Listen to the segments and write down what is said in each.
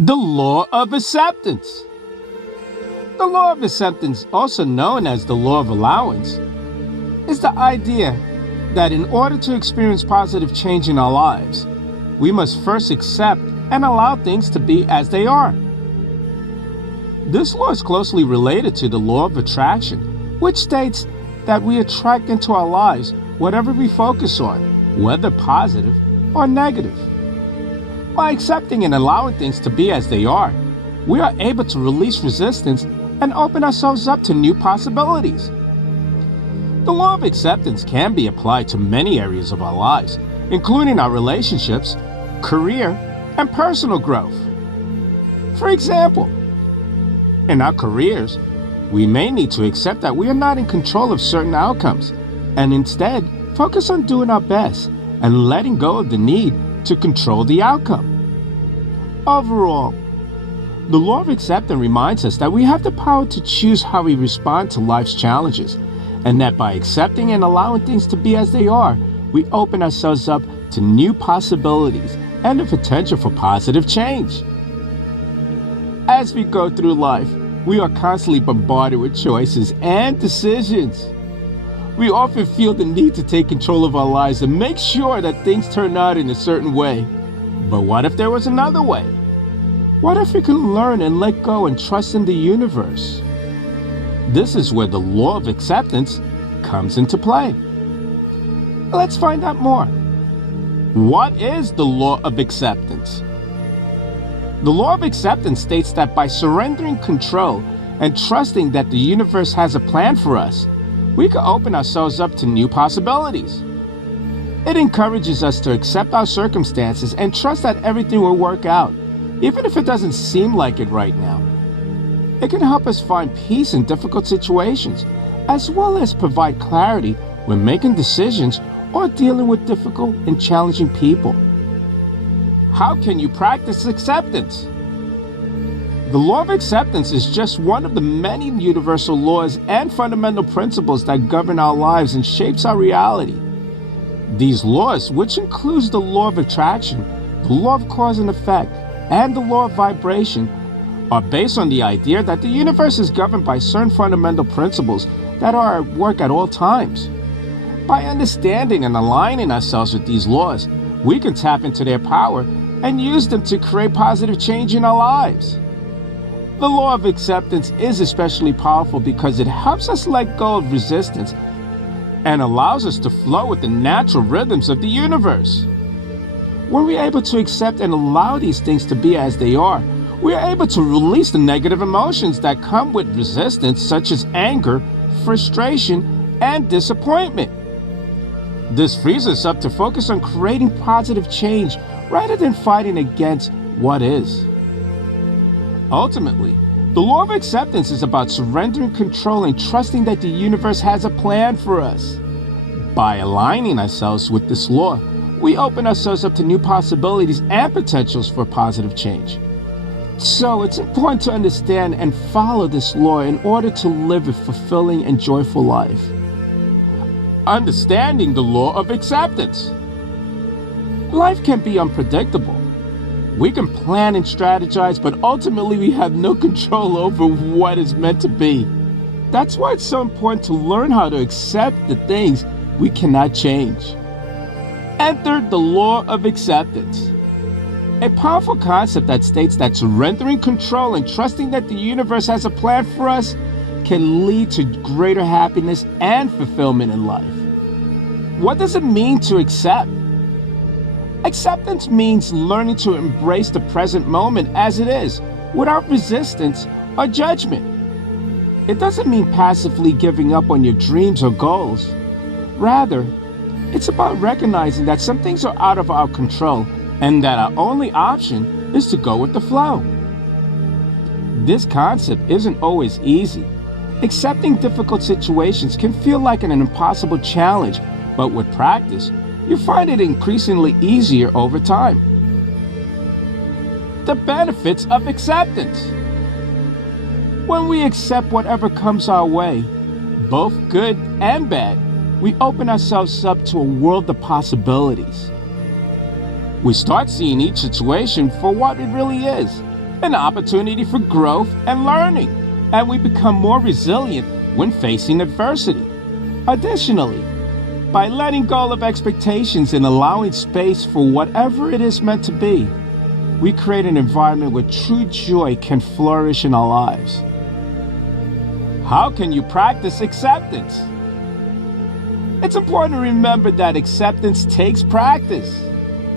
The law of acceptance. The law of acceptance, also known as the law of allowance, is the idea that in order to experience positive change in our lives, we must first accept and allow things to be as they are. This law is closely related to the law of attraction, which states that we attract into our lives whatever we focus on, whether positive or negative. By accepting and allowing things to be as they are, we are able to release resistance and open ourselves up to new possibilities. The law of acceptance can be applied to many areas of our lives, including our relationships, career, and personal growth. For example, in our careers, we may need to accept that we are not in control of certain outcomes, and instead focus on doing our best and letting go of the need to control the outcome. Overall, the law of acceptance reminds us that we have the power to choose how we respond to life's challenges, and that by accepting and allowing things to be as they are, we open ourselves up to new possibilities and the potential for positive change. As we go through life, we are constantly bombarded with choices and decisions. We often feel the need to take control of our lives and make sure that things turn out in a certain way. But what if there was another way? What if we can learn and let go and trust in the universe? This is where the law of acceptance comes into play. Let's find out more. What is the law of acceptance? The law of acceptance states that by surrendering control and trusting that the universe has a plan for us, we can open ourselves up to new possibilities. It encourages us to accept our circumstances and trust that everything will work out, even if it doesn't seem like it right now. It can help us find peace in difficult situations, as well as provide clarity when making decisions or dealing with difficult and challenging people. How can you practice acceptance? The law of acceptance is just one of the many universal laws and fundamental principles that govern our lives and shapes our reality. These laws, which includes the law of attraction, the law of cause and effect, and the law of vibration, are based on the idea that the universe is governed by certain fundamental principles that are at work at all times. By understanding and aligning ourselves with these laws, we can tap into their power and use them to create positive change in our lives. The law of acceptance is especially powerful because it helps us let go of resistance and allows us to flow with the natural rhythms of the universe. When we're able to accept and allow these things to be as they are, we are able to release the negative emotions that come with resistance, such as anger, frustration, and disappointment. This frees us up to focus on creating positive change rather than fighting against what is. Ultimately, the law of acceptance is about surrendering control and trusting that the universe has a plan for us. By aligning ourselves with this law, we open ourselves up to new possibilities and potentials for positive change. So it's important to understand and follow this law in order to live a fulfilling and joyful life. Understanding the law of acceptance. Life can be unpredictable. We can plan and strategize, but ultimately we have no control over what is meant to be. That's why it's so important to learn how to accept the things we cannot change. Enter the law of acceptance. A powerful concept that states that surrendering control and trusting that the universe has a plan for us can lead to greater happiness and fulfillment in life. What does it mean to accept? Acceptance means learning to embrace the present moment as it is, without resistance or judgment. It doesn't mean passively giving up on your dreams or goals. Rather, it's about recognizing that some things are out of our control and that our only option is to go with the flow. This concept isn't always easy. Accepting difficult situations can feel like an impossible challenge, but with practice, you find it increasingly easier over time. The benefits of acceptance. When we accept whatever comes our way, both good and bad, we open ourselves up to a world of possibilities. We start seeing each situation for what it really is, an opportunity for growth and learning, and we become more resilient when facing adversity. Additionally, by letting go of expectations and allowing space for whatever it is meant to be, we create an environment where true joy can flourish in our lives. How can you practice acceptance? It's important to remember that acceptance takes practice.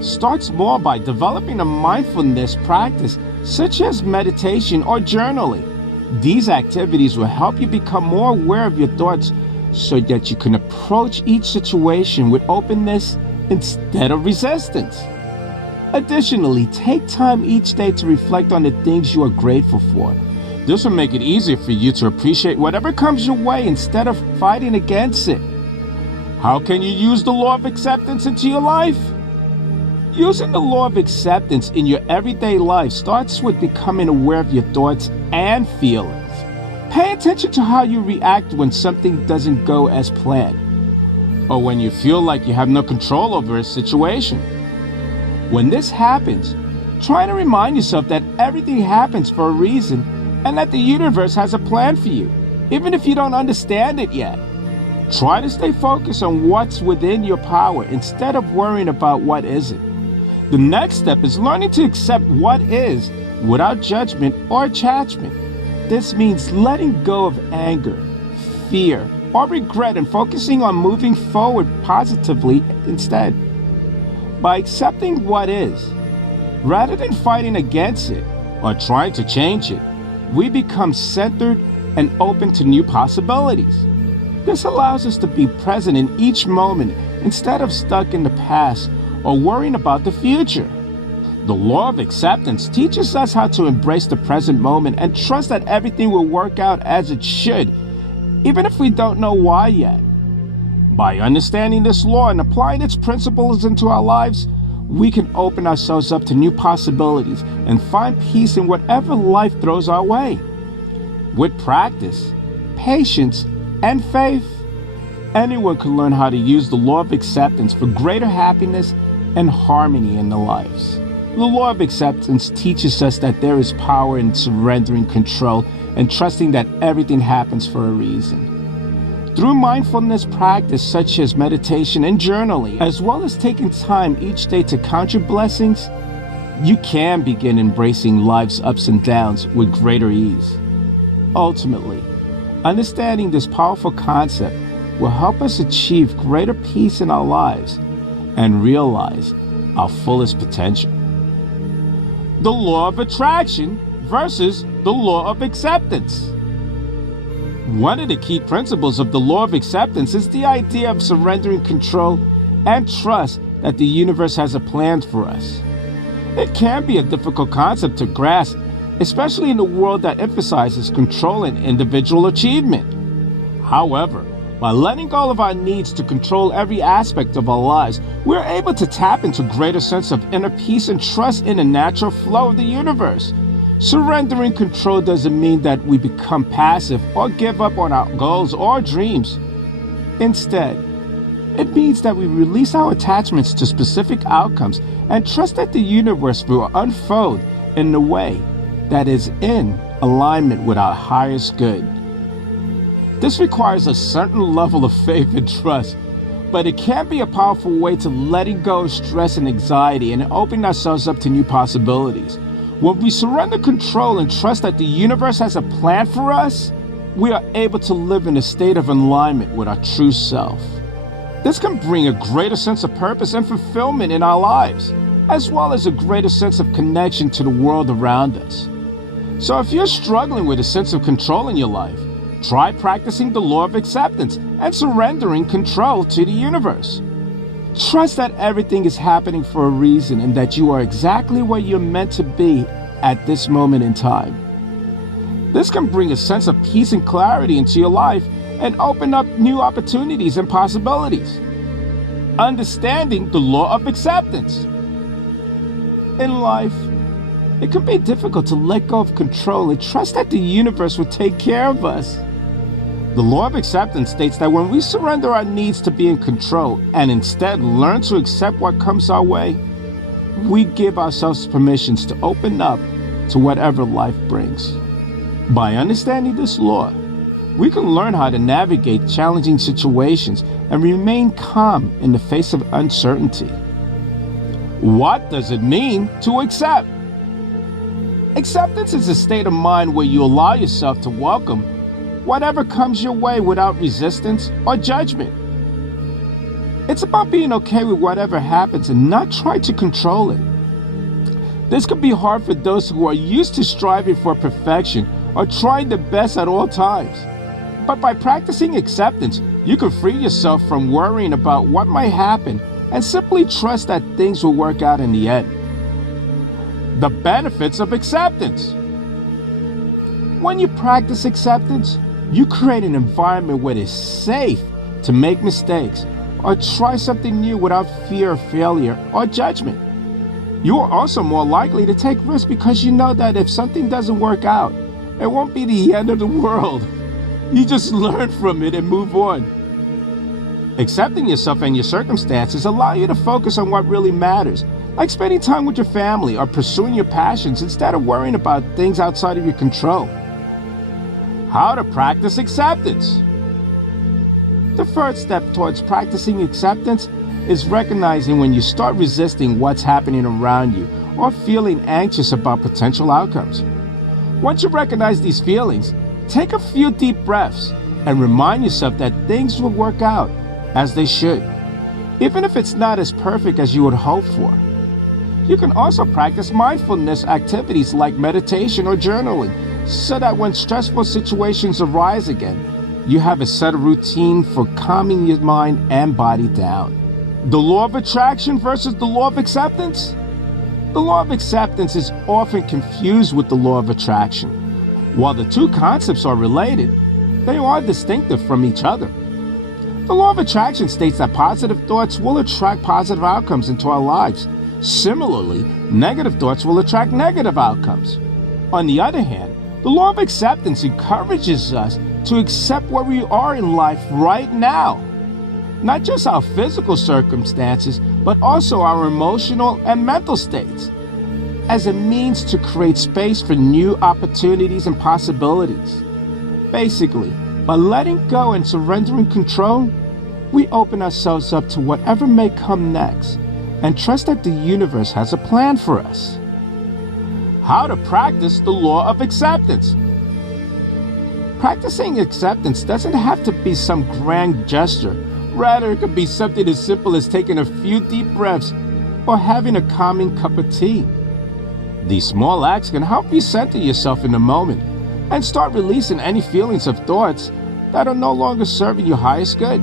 Start small by developing a mindfulness practice such as meditation or journaling. These activities will help you become more aware of your thoughts so that you can approach each situation with openness instead of resistance. Additionally, take time each day to reflect on the things you are grateful for. This will make it easier for you to appreciate whatever comes your way instead of fighting against it. How can you use the law of acceptance into your life? Using the law of acceptance in your everyday life starts with becoming aware of your thoughts and feelings. Pay attention to how you react when something doesn't go as planned, or when you feel like you have no control over a situation. When this happens, try to remind yourself that everything happens for a reason and that the universe has a plan for you, even if you don't understand it yet. Try to stay focused on what's within your power instead of worrying about what isn't. The next step is learning to accept what is without judgment or attachment. This means letting go of anger, fear, or regret and focusing on moving forward positively instead. By accepting what is, rather than fighting against it or trying to change it, we become centered and open to new possibilities. This allows us to be present in each moment instead of stuck in the past or worrying about the future. The law of acceptance teaches us how to embrace the present moment and trust that everything will work out as it should, even if we don't know why yet. By understanding this law and applying its principles into our lives, we can open ourselves up to new possibilities and find peace in whatever life throws our way. With practice, patience, and faith, anyone can learn how to use the law of acceptance for greater happiness and harmony in their lives. The law of acceptance teaches us that there is power in surrendering control and trusting that everything happens for a reason. Through mindfulness practice such as meditation and journaling, as well as taking time each day to count your blessings, you can begin embracing life's ups and downs with greater ease. Ultimately, understanding this powerful concept will help us achieve greater peace in our lives and realize our fullest potential. The law of attraction versus the law of acceptance. One of the key principles of the law of acceptance is the idea of surrendering control and trust that the universe has a plan for us. It can be a difficult concept to grasp, especially in a world that emphasizes control and individual achievement. However, by letting go of our needs to control every aspect of our lives, we're able to tap into a greater sense of inner peace and trust in the natural flow of the universe. Surrendering control doesn't mean that we become passive or give up on our goals or dreams. Instead, it means that we release our attachments to specific outcomes and trust that the universe will unfold in a way that is in alignment with our highest good. This requires a certain level of faith and trust, but it can be a powerful way to letting go of stress and anxiety and opening ourselves up to new possibilities. When we surrender control and trust that the universe has a plan for us, we are able to live in a state of alignment with our true self. This can bring a greater sense of purpose and fulfillment in our lives, as well as a greater sense of connection to the world around us. So if you're struggling with a sense of control in your life, try practicing the law of acceptance and surrendering control to the universe. Trust that everything is happening for a reason and that you are exactly where you're meant to be at this moment in time. This can bring a sense of peace and clarity into your life and open up new opportunities and possibilities. Understanding the law of acceptance. In life, it can be difficult to let go of control and trust that the universe will take care of us. The law of acceptance states that when we surrender our needs to be in control and instead learn to accept what comes our way, we give ourselves permissions to open up to whatever life brings. By understanding this law, we can learn how to navigate challenging situations and remain calm in the face of uncertainty. What does it mean to accept? Acceptance is a state of mind where you allow yourself to welcome whatever comes your way without resistance or judgment. It's about being okay with whatever happens and not trying to control it. This can be hard for those who are used to striving for perfection or trying their best at all times. But by practicing acceptance, you can free yourself from worrying about what might happen and simply trust that things will work out in the end. The benefits of acceptance. When you practice acceptance, you create an environment where it's safe to make mistakes or try something new without fear of failure or judgment. You are also more likely to take risks because you know that if something doesn't work out, it won't be the end of the world. You just learn from it and move on. Accepting yourself and your circumstances allow you to focus on what really matters, like spending time with your family or pursuing your passions instead of worrying about things outside of your control. How to practice acceptance. The first step towards practicing acceptance is recognizing when you start resisting what's happening around you or feeling anxious about potential outcomes. Once you recognize these feelings, take a few deep breaths and remind yourself that things will work out as they should, even if it's not as perfect as you would hope for. You can also practice mindfulness activities like meditation or journaling so that when stressful situations arise again, you have a set of routine for calming your mind and body down. The law of attraction versus the law of acceptance. The law of acceptance is often confused with the law of attraction. While the two concepts are related, they are distinctive from each other. The law of attraction states that positive thoughts will attract positive outcomes into our lives. Similarly, negative thoughts will attract negative outcomes. On the other hand, the law of acceptance encourages us to accept where we are in life right now. Not just our physical circumstances, but also our emotional and mental states, as a means to create space for new opportunities and possibilities. Basically, by letting go and surrendering control, we open ourselves up to whatever may come next and trust that the universe has a plan for us. How to practice the law of acceptance. Practicing acceptance doesn't have to be some grand gesture. Rather, it can be something as simple as taking a few deep breaths or having a calming cup of tea. These small acts can help you center yourself in the moment and start releasing any feelings of thoughts that are no longer serving your highest good.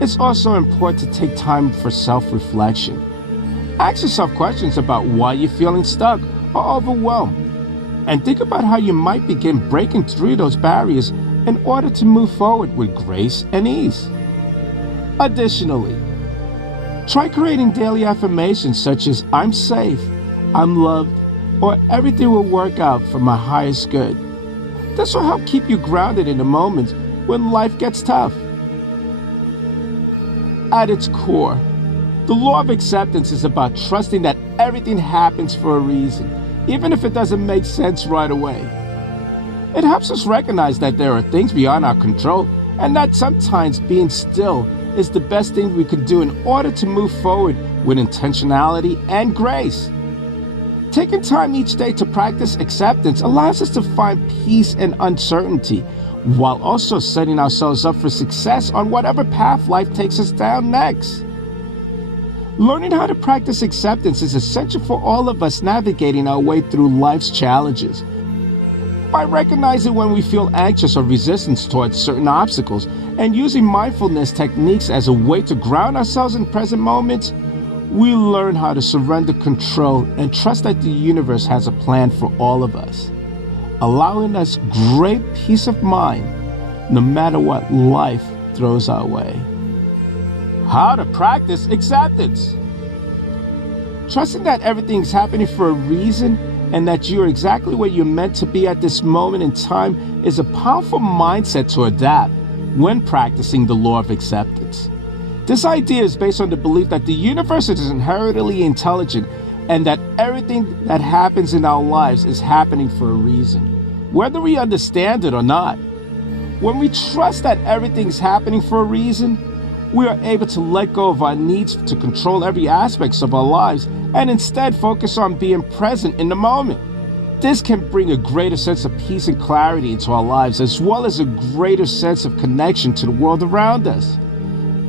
It's also important to take time for self-reflection. Ask yourself questions about why you're feeling stuck or overwhelmed, and think about how you might begin breaking through those barriers in order to move forward with grace and ease. Additionally, try creating daily affirmations such as "I'm safe," "I'm loved," or "everything will work out for my highest good." This will help keep you grounded in the moments when life gets tough. At its core, the law of acceptance is about trusting that everything happens for a reason, even if it doesn't make sense right away. It helps us recognize that there are things beyond our control and that sometimes being still is the best thing we can do in order to move forward with intentionality and grace. Taking time each day to practice acceptance allows us to find peace in uncertainty, while also setting ourselves up for success on whatever path life takes us down next. Learning how to practice acceptance is essential for all of us navigating our way through life's challenges. By recognizing when we feel anxious or resistance towards certain obstacles and using mindfulness techniques as a way to ground ourselves in present moments, we learn how to surrender control and trust that the universe has a plan for all of us, allowing us great peace of mind no matter what life throws our way. How to practice acceptance. Trusting that everything's happening for a reason and that you're exactly where you're meant to be at this moment in time is a powerful mindset to adapt when practicing the law of acceptance. This idea is based on the belief that the universe is inherently intelligent and that everything that happens in our lives is happening for a reason, whether we understand it or not. When we trust that everything's happening for a reason, we are able to let go of our needs to control every aspect of our lives and instead focus on being present in the moment. This can bring a greater sense of peace and clarity into our lives, as well as a greater sense of connection to the world around us.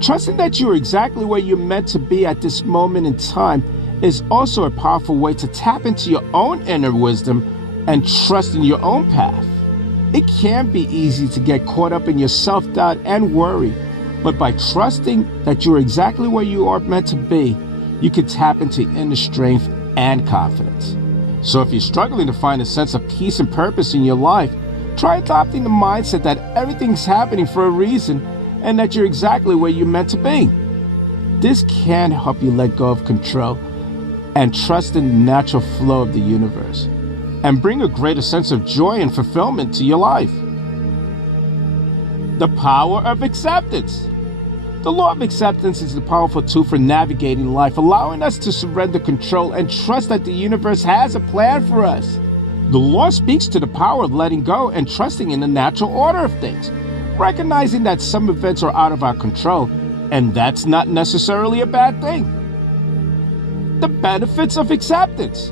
Trusting that you are exactly where you're meant to be at this moment in time is also a powerful way to tap into your own inner wisdom and trust in your own path. It can be easy to get caught up in your self-doubt and worry, but by trusting that you're exactly where you are meant to be, you can tap into inner strength and confidence. So if you're struggling to find a sense of peace and purpose in your life, try adopting the mindset that everything's happening for a reason and that you're exactly where you're meant to be. This can help you let go of control and trust in the natural flow of the universe, and bring a greater sense of joy and fulfillment to your life. The power of acceptance. The law of acceptance is a powerful tool for navigating life, allowing us to surrender control and trust that the universe has a plan for us. The law speaks to the power of letting go and trusting in the natural order of things, recognizing that some events are out of our control, and that's not necessarily a bad thing. The benefits of acceptance.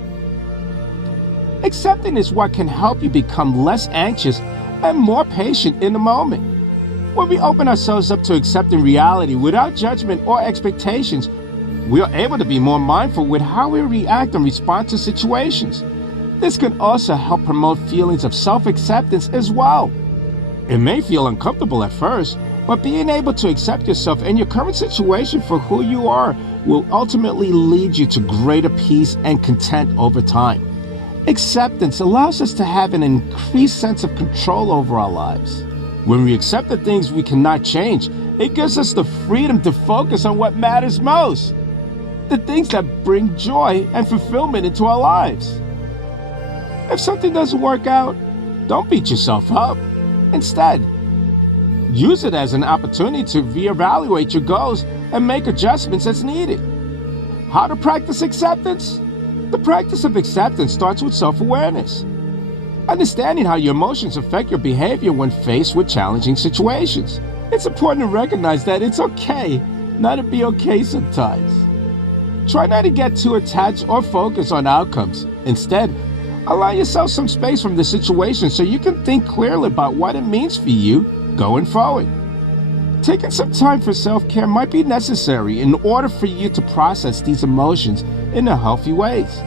Accepting is what can help you become less anxious and more patient in the moment. When we open ourselves up to accepting reality without judgment or expectations, we are able to be more mindful with how we react and respond to situations. This can also help promote feelings of self-acceptance as well. It may feel uncomfortable at first, but being able to accept yourself and your current situation for who you are will ultimately lead you to greater peace and content over time. Acceptance allows us to have an increased sense of control over our lives. When we accept the things we cannot change, it gives us the freedom to focus on what matters most, the things that bring joy and fulfillment into our lives. If something doesn't work out, don't beat yourself up. Instead, use it as an opportunity to reevaluate your goals and make adjustments as needed. How to practice acceptance? The practice of acceptance starts with self-awareness. Understanding how your emotions affect your behavior when faced with challenging situations. It's important to recognize that it's okay not to be okay sometimes. Try not to get too attached or focused on outcomes. Instead, allow yourself some space from the situation so you can think clearly about what it means for you going forward. Taking some time for self-care might be necessary in order for you to process these emotions in a healthy ways.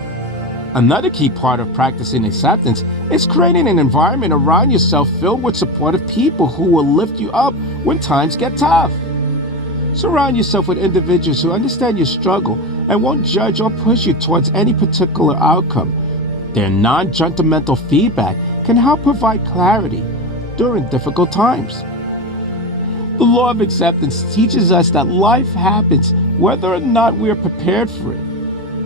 Another key part of practicing acceptance is creating an environment around yourself filled with supportive people who will lift you up when times get tough. Surround yourself with individuals who understand your struggle and won't judge or push you towards any particular outcome. Their non-judgmental feedback can help provide clarity during difficult times. The law of acceptance teaches us that life happens whether or not we are prepared for it.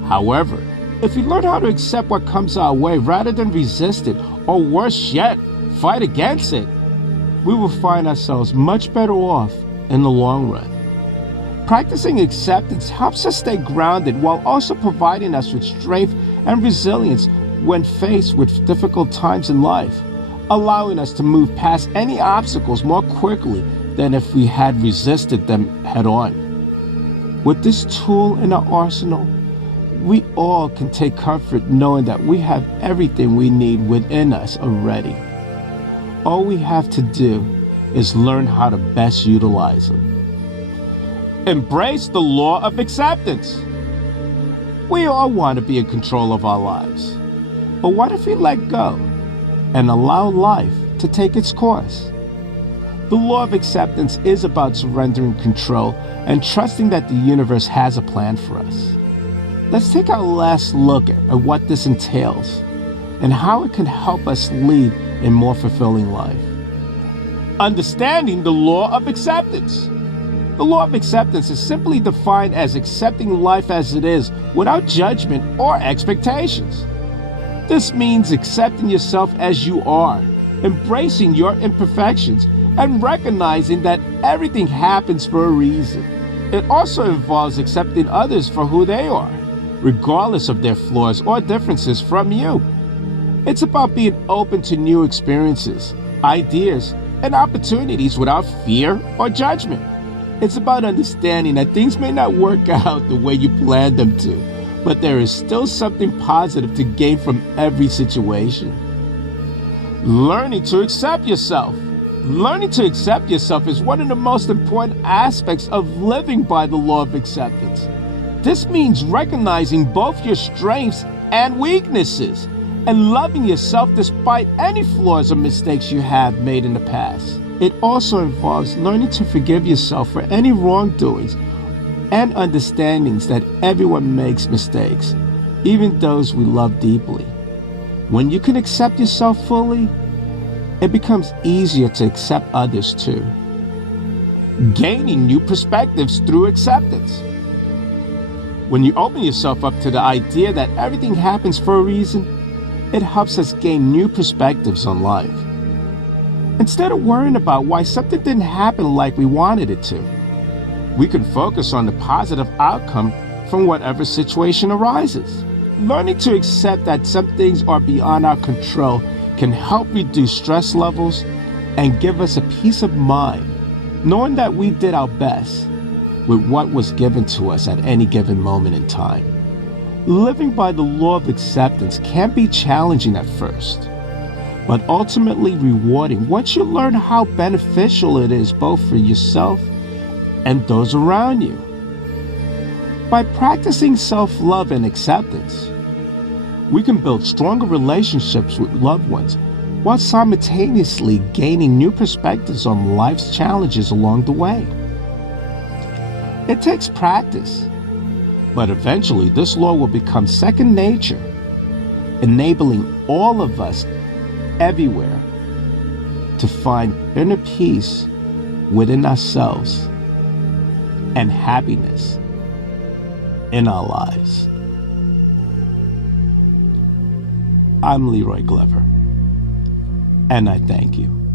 However, if we learn how to accept what comes our way rather than resist it, or worse yet, fight against it, we will find ourselves much better off in the long run. Practicing acceptance helps us stay grounded while also providing us with strength and resilience when faced with difficult times in life, allowing us to move past any obstacles more quickly than if we had resisted them head on. With this tool in our arsenal, we all can take comfort knowing that we have everything we need within us already. All we have to do is learn how to best utilize them. Embrace the law of acceptance. We all want to be in control of our lives. But what if we let go and allow life to take its course? The law of acceptance is about surrendering control and trusting that the universe has a plan for us. Let's take our last look at what this entails and how it can help us lead a more fulfilling life. Understanding the law of acceptance. The law of acceptance is simply defined as accepting life as it is without judgment or expectations. This means accepting yourself as you are, embracing your imperfections, and recognizing that everything happens for a reason. It also involves accepting others for who they are, regardless of their flaws or differences from you. It's about being open to new experiences, ideas, and opportunities without fear or judgment. It's about understanding that things may not work out the way you planned them to, but there is still something positive to gain from every situation. Learning to accept yourself. Learning to accept yourself is one of the most important aspects of living by the law of acceptance. This means recognizing both your strengths and weaknesses and loving yourself despite any flaws or mistakes you have made in the past. It also involves learning to forgive yourself for any wrongdoings and understandings that everyone makes mistakes, even those we love deeply. When you can accept yourself fully, it becomes easier to accept others too. Gaining new perspectives through acceptance. When you open yourself up to the idea that everything happens for a reason, it helps us gain new perspectives on life. Instead of worrying about why something didn't happen like we wanted it to, we can focus on the positive outcome from whatever situation arises. Learning to accept that some things are beyond our control can help reduce stress levels and give us a peace of mind, knowing that we did our best with what was given to us at any given moment in time. Living by the law of acceptance can be challenging at first, but ultimately rewarding once you learn how beneficial it is both for yourself and those around you. By practicing self-love and acceptance, we can build stronger relationships with loved ones while simultaneously gaining new perspectives on life's challenges along the way. It takes practice, but eventually this law will become second nature, enabling all of us everywhere to find inner peace within ourselves and happiness in our lives. I'm Leroy Glover, and I thank you.